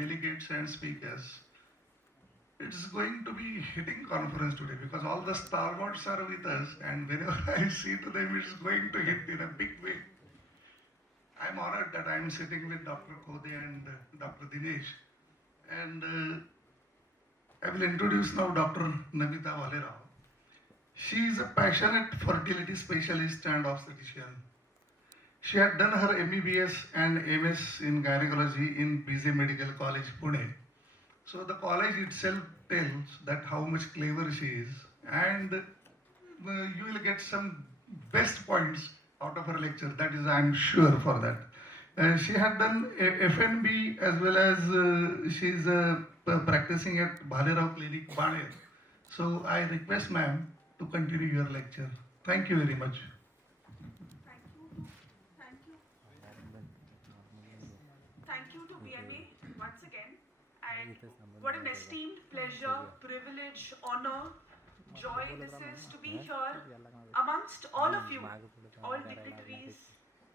delegates and speakers. It's going to be hitting conference today because all the stalwarts are with us, and whenever I see to them, it's going to hit in a big way. I'm honored that I'm sitting with Dr. Kode and Dr. Dinesh. And I will introduce now Dr. Nameeta Bhalerao. She is a passionate fertility specialist and obstetrician. She had done her MBBS and MS in gynecology in PG Medical College, Pune. So the college itself tells that how much clever she is, and you will get some best points out of her lecture. That is, I'm sure for that. She had done FNB as well as she is practicing at Bhalerao Clinic, Pune. So I request ma'am to continue your lecture. Thank you very much. Thank you to BMA once again, and what an esteemed pleasure, privilege, honor, joy this is to be here amongst all of you, all dignitaries,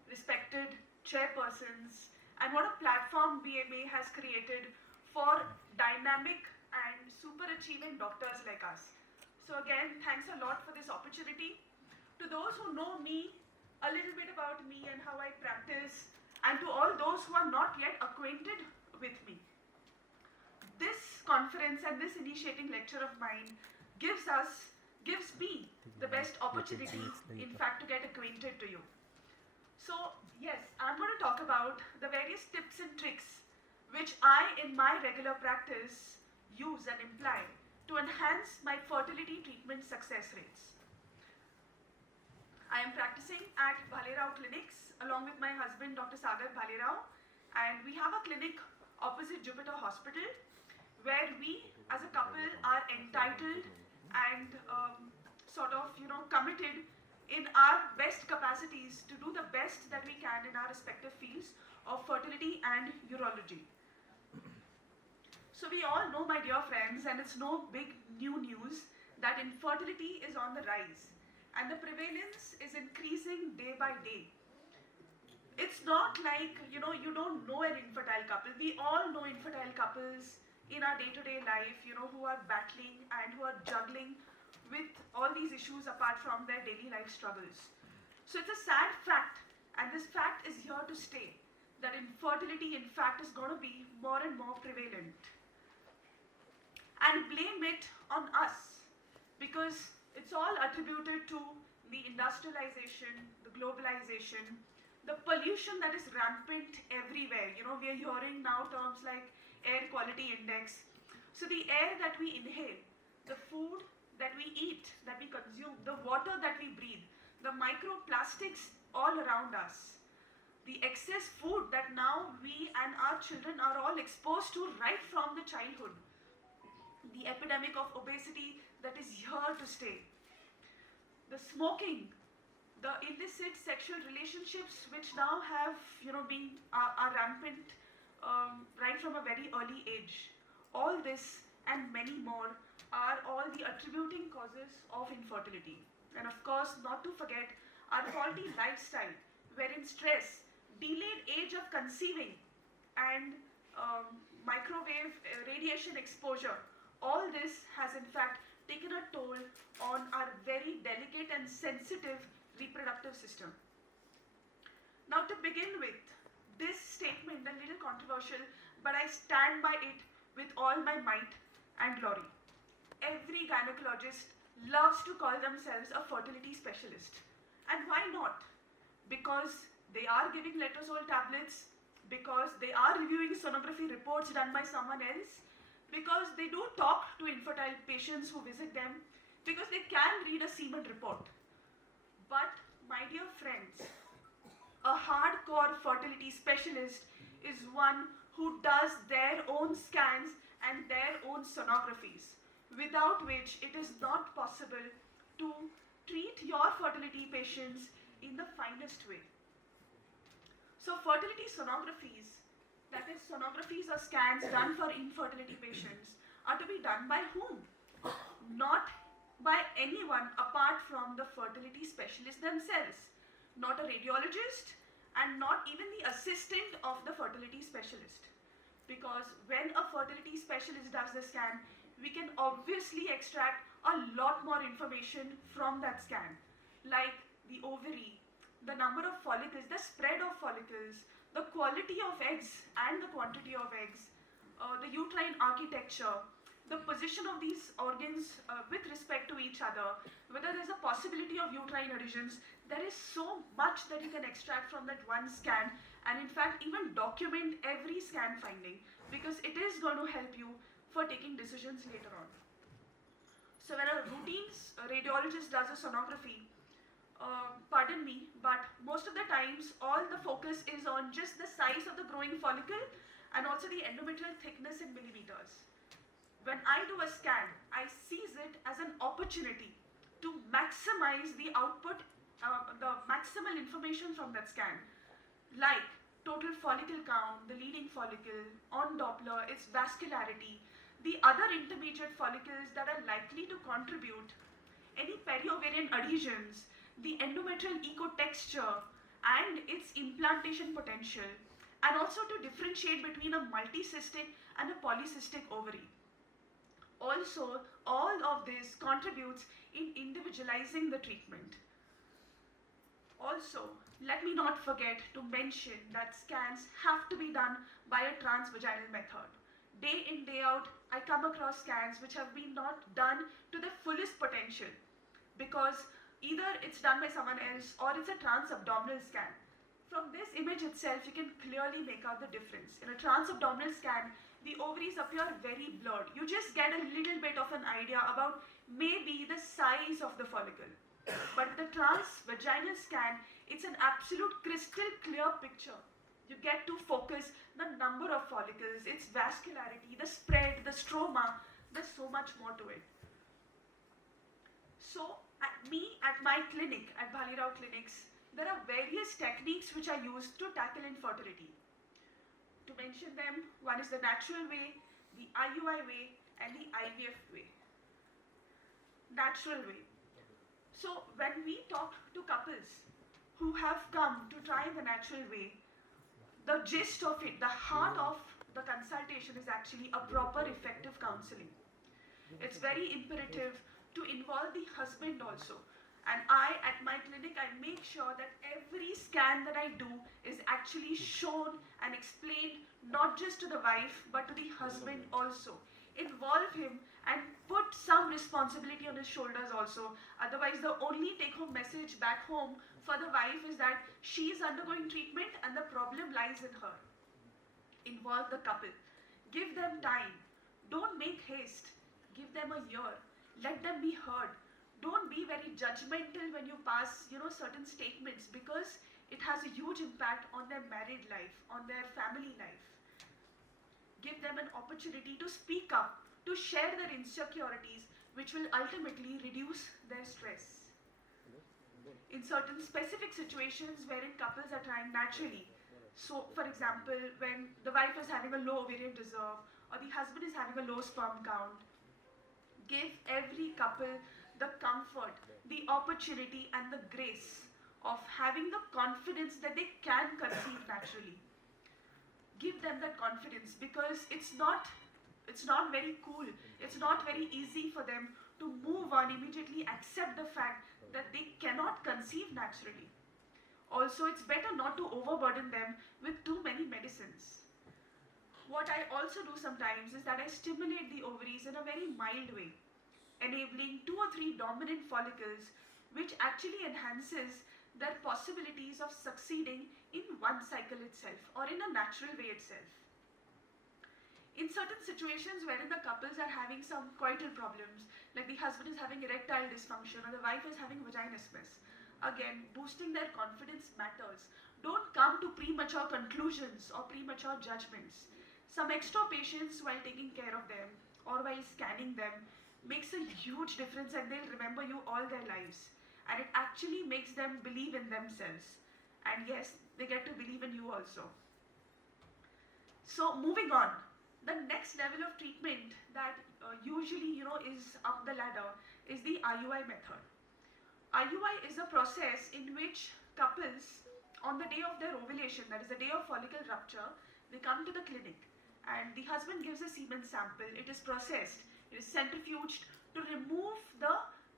respected chairpersons, and what a platform BMA has created for dynamic and super achieving doctors like us. So again, thanks a lot for this opportunity. To those who know me, a little bit about me and how I practice, and to all those who are not yet acquainted with me. This conference and this initiating lecture of mine gives me the best opportunity, in fact, to get acquainted to you. So, yes, I'm going to talk about the various tips and tricks which I, in my regular practice, use and imply to enhance my fertility treatment success rates. I am practicing at Bhalerao Clinics along with my husband, Dr. Sagar Bhalerao, and we have a clinic opposite Jupiter Hospital where we as a couple are entitled and committed in our best capacities to do the best that we can in our respective fields of fertility and urology. So we all know, my dear friends, and it's no big new news, that infertility is on the rise and the prevalence is increasing day by day. It's not like, you don't know an infertile couple. We all know infertile couples in our day-to-day life, who are battling and who are juggling with all these issues apart from their daily life struggles. So it's a sad fact, and this fact is here to stay, that infertility, in fact, is going to be more and more prevalent. And blame it on us, because it's all attributed to the industrialization, the globalization, the pollution that is rampant everywhere. We are hearing now terms like air quality index. So the air that we inhale, the food that we eat, that we consume, the water that we breathe, the microplastics all around us, the excess food that now we and our children are all exposed to right from the childhood, the epidemic of obesity that is here to stay, the smoking, the illicit sexual relationships which now have are rampant right from a very early age. All this and many more are all the attributing causes of infertility. And of course, not to forget our faulty lifestyle, wherein stress, delayed age of conceiving, and microwave radiation exposure, all this has in fact taken a toll on our very delicate and sensitive reproductive system. Now, to begin with, this statement, a little controversial, but I stand by it with all my might and glory. Every gynecologist loves to call themselves a fertility specialist. And why not? Because they are giving letrozole tablets, because they are reviewing sonography reports done by someone else, because they do talk to infertile patients who visit them, because they can read a semen report. But, my dear friends, a hardcore fertility specialist is one who does their own scans and their own sonographies, without which it is not possible to treat your fertility patients in the finest way. So fertility sonographies, that is sonographies or scans done for infertility patients, are to be done by whom? Not by anyone apart from the fertility specialists themselves. Not a radiologist and not even the assistant of the fertility specialist. because when a fertility specialist does the scan, we can obviously extract a lot more information from that scan, like the ovary, the number of follicles, the spread of follicles, the quality of eggs and the quantity of eggs, the uterine architecture, the position of these organs with respect to each other, whether there's a possibility of uterine adhesions. There is so much that you can extract from that one scan, and in fact even document every scan finding, because it is going to help you for taking decisions later on. So when a routine radiologist does a sonography, pardon me, but most of the times all the focus is on just the size of the growing follicle and also the endometrial thickness in millimeters. When I do a scan, I seize it as an opportunity to maximize the output, the maximal information from that scan, like total follicle count, the leading follicle, on Doppler, its vascularity, the other intermediate follicles that are likely to contribute, any periovarian adhesions, the endometrial ecotexture and its implantation potential, and also to differentiate between a multicystic and a polycystic ovary. Also, all of this contributes in individualizing the treatment. Also, let me not forget to mention that scans have to be done by a transvaginal method. Day in, day out, I come across scans which have been not done to the fullest potential, because either it's done by someone else or it's a transabdominal scan. From this image itself, you can clearly make out the difference. In a transabdominal scan, the ovaries appear very blurred. You just get a little bit of an idea about maybe the size of the follicle. But with the transvaginal scan, it's an absolute crystal clear picture. You get to focus the number of follicles, its vascularity, the spread, the stroma. There's so much more to it. So, at my clinic, at Bhalerao Clinics, there are various techniques which are used to tackle infertility. To mention them, one is the natural way, the IUI way, and the IVF way. Natural way. So when we talk to couples who have come to try the natural way, the gist of it, the heart of the consultation is actually a proper effective counseling. It's very imperative to involve the husband also. And at my clinic, I make sure that every scan that I do is actually shown and explained not just to the wife, but to the husband also. Involve him and put some responsibility on his shoulders also. Otherwise, the only take-home message back home for the wife is that she is undergoing treatment and the problem lies in her. Involve the couple. Give them time. Don't make haste. Give them a year. Let them be heard. Don't be very judgmental when you pass, certain statements, because it has a huge impact on their married life, on their family life. Give them an opportunity to speak up, to share their insecurities, which will ultimately reduce their stress. In certain specific situations wherein couples are trying naturally, so for example, when the wife is having a low ovarian reserve or the husband is having a low sperm count, give every couple the comfort, the opportunity and the grace of having the confidence that they can conceive naturally. Give them that confidence, because it's not very cool, it's not very easy for them to move on, immediately accept the fact that they cannot conceive naturally. Also, it's better not to overburden them with too many medicines. What I also do sometimes is that I stimulate the ovaries in a very mild way, enabling 2 or 3 dominant follicles, which actually enhances their possibilities of succeeding in one cycle itself or in a natural way itself. In certain situations wherein the couples are having some coital problems, like the husband is having erectile dysfunction or the wife is having vaginismus, again, boosting their confidence matters. Don't come to premature conclusions or premature judgments. Some extra patience while taking care of them or while scanning them makes a huge difference, and they'll remember you all their lives. And it actually makes them believe in themselves. And yes, they get to believe in you also. So moving on, the next level of treatment that usually is up the ladder is the IUI method. IUI is a process in which couples, on the day of their ovulation, that is the day of follicle rupture, they come to the clinic and the husband gives a semen sample. It is processed, it is centrifuged to remove the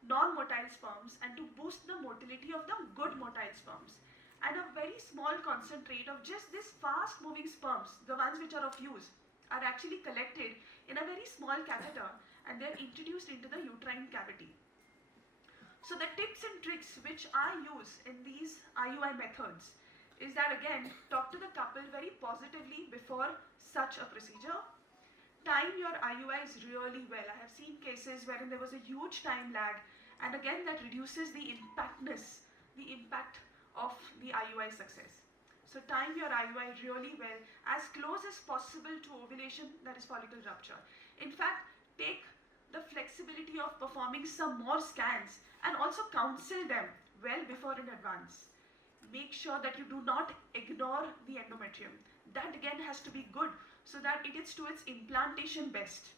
non-motile sperms and to boost the motility of the good motile sperms. And a very small concentrate of just this fast moving sperms, the ones which are of use, are actually collected in a very small catheter and they are introduced into the uterine cavity. So the tips and tricks which I use in these IUI methods is that, again, talk to the couple very positively before such a procedure. Time your IUIs really well. I have seen cases wherein there was a huge time lag, and again that reduces the impact of the IUI success. So time your IUI really well, as close as possible to ovulation, that is follicle rupture. In fact, take the flexibility of performing some more scans and also counsel them well before in advance. Make sure that you do not ignore the endometrium. That again has to be good so that it is to its implantation best.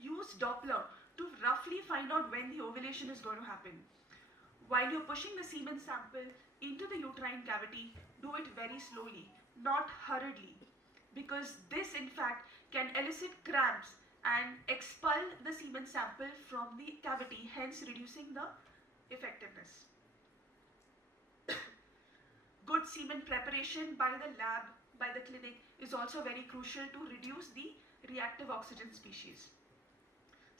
Use Doppler to roughly find out when the ovulation is going to happen. While you're pushing the semen sample into the uterine cavity, do it very slowly, not hurriedly, because this in fact can elicit cramps and expel the semen sample from the cavity, hence reducing the effectiveness. Good semen preparation by the lab, by the clinic, is also very crucial to reduce the reactive oxygen species.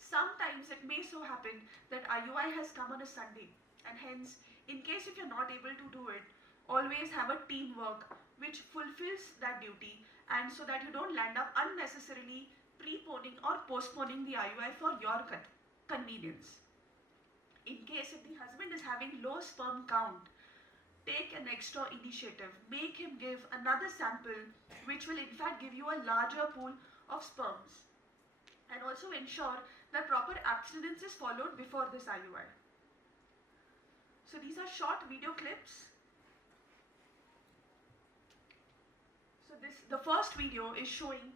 Sometimes it may so happen that IUI has come on a Sunday, and hence, in case if you're not able to do it, always have a teamwork which fulfills that duty, and so that you don't land up unnecessarily preponing or postponing the IUI for your convenience. In case if the husband is having low sperm count, take an extra initiative. Make him give another sample which will in fact give you a larger pool of sperms. And also ensure that proper abstinence is followed before this IUI. So these are short video clips. So the first video is showing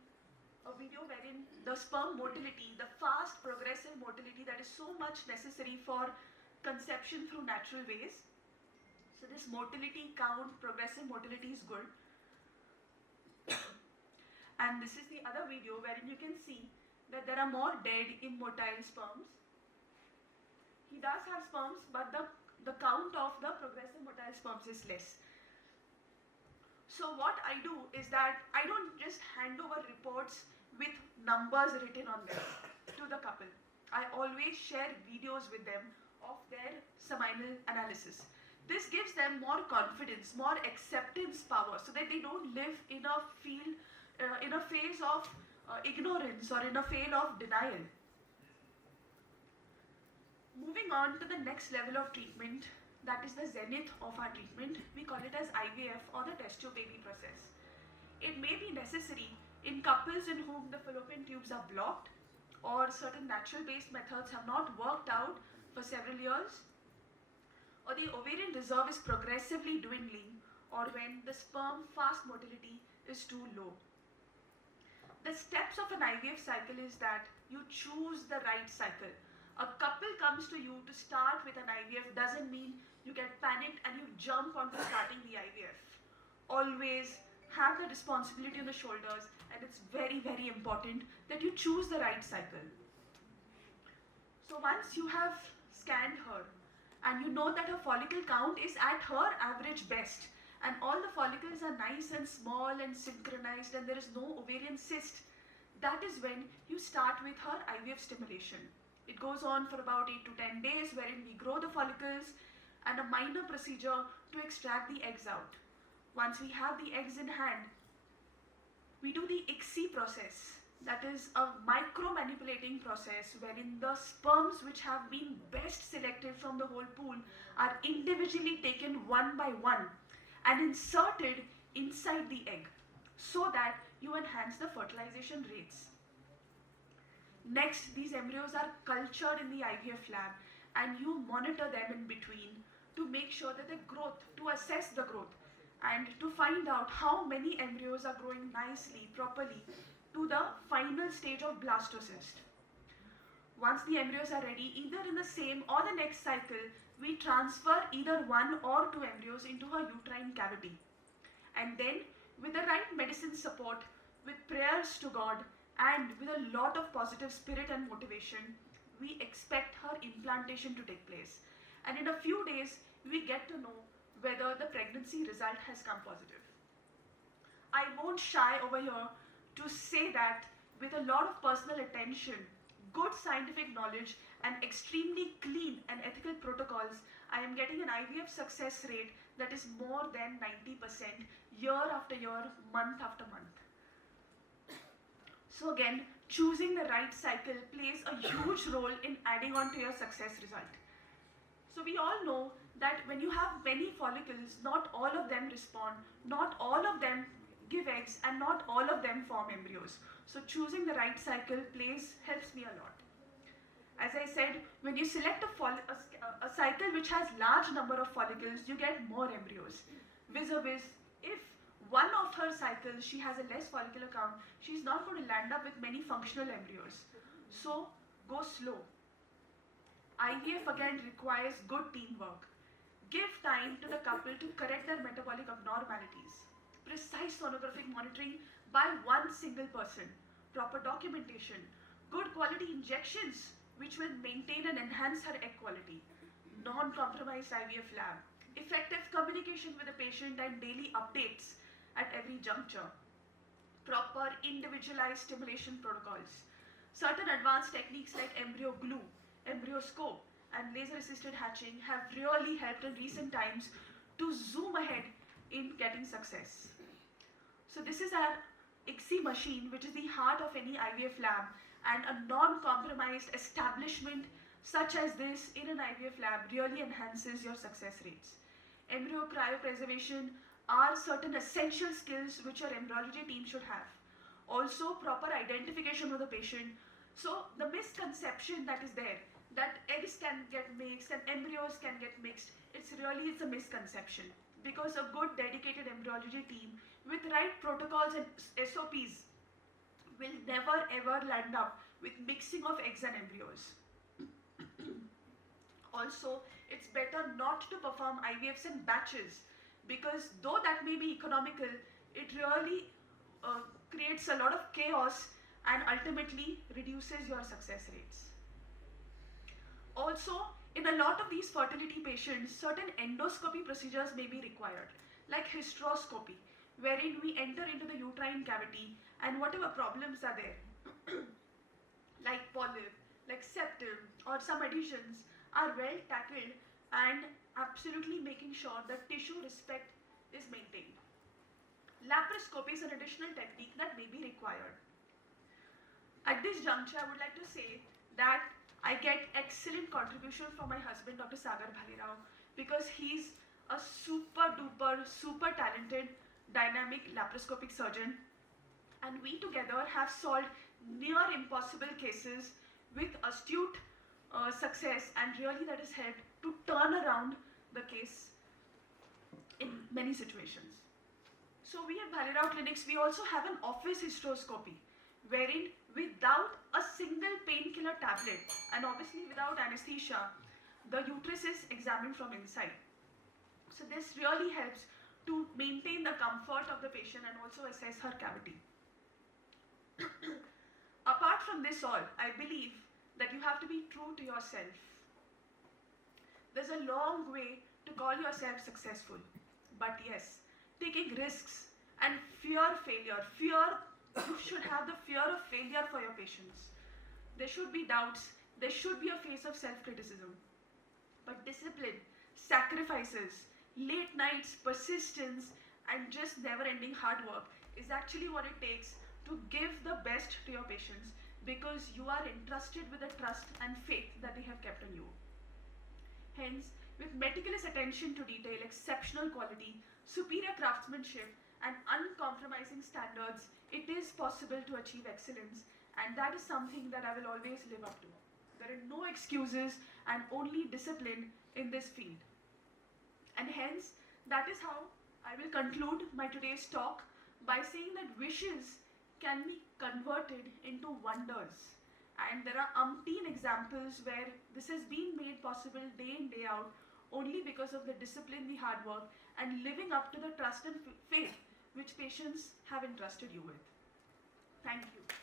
a video wherein the sperm motility, the fast progressive motility that is so much necessary for conception through natural ways. So this motility count, progressive motility is good. And this is the other video wherein you can see that there are more dead immotile sperms. He does have sperms, but the count of the progressive motile sperms is less. So what I do is that I don't just hand over reports with numbers written on them to the couple. I always share videos with them of their seminal analysis. This gives them more confidence, more acceptance power, so that they don't live in a phase of ignorance or in a phase of denial. Moving on to the next level of treatment, that is the zenith of our treatment. We call it as IVF, or the test tube baby process. It may be necessary in couples in whom the fallopian tubes are blocked, or certain natural based methods have not worked out for several years, or the ovarian reserve is progressively dwindling, or when the sperm fast motility is too low. The steps of an IVF cycle is that you choose the right cycle. A couple comes to you to start with an IVF doesn't mean you get panicked and you jump onto starting the IVF. Always have the responsibility on the shoulders, and it's very, very important that you choose the right cycle. So once you have scanned her and you know that her follicle count is at her average best, and all the follicles are nice and small and synchronized and there is no ovarian cyst, that is when you start with her IVF stimulation. It goes on for about 8 to 10 days wherein we grow the follicles and a minor procedure to extract the eggs out. Once we have the eggs in hand, we do the ICSI process. That is a micro-manipulating process wherein the sperms which have been best selected from the whole pool are individually taken one by one and inserted inside the egg so that you enhance the fertilization rates. Next, these embryos are cultured in the IVF lab and you monitor them in between to make sure that the growth, to assess the growth and to find out how many embryos are growing nicely, properly to the final stage of blastocyst. Once the embryos are ready, either in the same or the next cycle, we transfer either 1 or 2 embryos into her uterine cavity. And then, with the right medicine support, with prayers to God and with a lot of positive spirit and motivation, we expect her implantation to take place. And in a few days, we get to know whether the pregnancy result has come positive. I won't shy over here to say that with a lot of personal attention, good scientific knowledge, and extremely clean and ethical protocols, I am getting an IVF success rate that is more than 90% year after year, month after month. So again, choosing the right cycle plays a huge role in adding on to your success result. So we all know that when you have many follicles, not all of them respond, not all of them give eggs, and not all of them form embryos. So choosing the right cycle helps me a lot. As I said, when you select a cycle which has large number of follicles, you get more embryos. Vis-a-vis, if one of her cycles she has a less follicular count, she's not going to land up with many functional embryos. So go slow. IVF again requires good teamwork. Give time to the couple to correct their metabolic abnormalities. Precise sonographic monitoring by one single person. Proper documentation. Good quality injections which will maintain and enhance her egg quality. Non-compromised IVF lab. Effective communication with the patient and daily updates at every juncture. Proper individualized stimulation protocols. Certain advanced techniques like embryo glue, embryoscope, and laser-assisted hatching have really helped in recent times to zoom ahead in getting success. So this is our ICSI machine, which is the heart of any IVF lab, and a non-compromised establishment such as this in an IVF lab really enhances your success rates. Embryo cryopreservation are certain essential skills which your embryology team should have. Also, proper identification of the patient. So the misconception that is there, that eggs can get mixed and embryos can get mixed, it's a misconception, because a good dedicated embryology team with right protocols and SOPs will never ever land up with mixing of eggs and embryos. Also, it's better not to perform IVFs in batches, because though that may be economical, it really creates a lot of chaos and ultimately reduces your success rates. Also, in a lot of these fertility patients, certain endoscopy procedures may be required, like hysteroscopy, wherein we enter into the uterine cavity and whatever problems are there, like polyp, like septum, or some adhesions, are well tackled and absolutely making sure that tissue respect is maintained. Laparoscopy is an additional technique that may be required. At this juncture, I would like to say that I get excellent contribution from my husband, Dr. Bhalerao, because he's a super duper, super talented, dynamic laparoscopic surgeon, and we together have solved near impossible cases with astute success, and really that has helped to turn around the case in many situations. So we at Bhalerao Clinics, we also have an office hysteroscopy, wherein without a single painkiller tablet and obviously without anesthesia, the uterus is examined from inside. So this really helps to maintain the comfort of the patient and also assess her cavity. Apart from this all, I believe that you have to be true to yourself. There's a long way to call yourself successful, but yes, taking risks and fear failure. You should have the fear of failure for your patients. There should be doubts. There should be a phase of self-criticism. But discipline, sacrifices, late nights, persistence, and just never-ending hard work is actually what it takes to give the best to your patients, because you are entrusted with the trust and faith that they have kept on you. Hence, with meticulous attention to detail, exceptional quality, superior craftsmanship, and uncompromising standards, it is possible to achieve excellence, and that is something that I will always live up to. There are no excuses and only discipline in this field. And hence, that is how I will conclude my today's talk by saying that wishes can be converted into wonders. And there are umpteen examples where this has been made possible day in, day out, only because of the discipline, the hard work, and living up to the trust and faith which patients have entrusted you with. Thank you.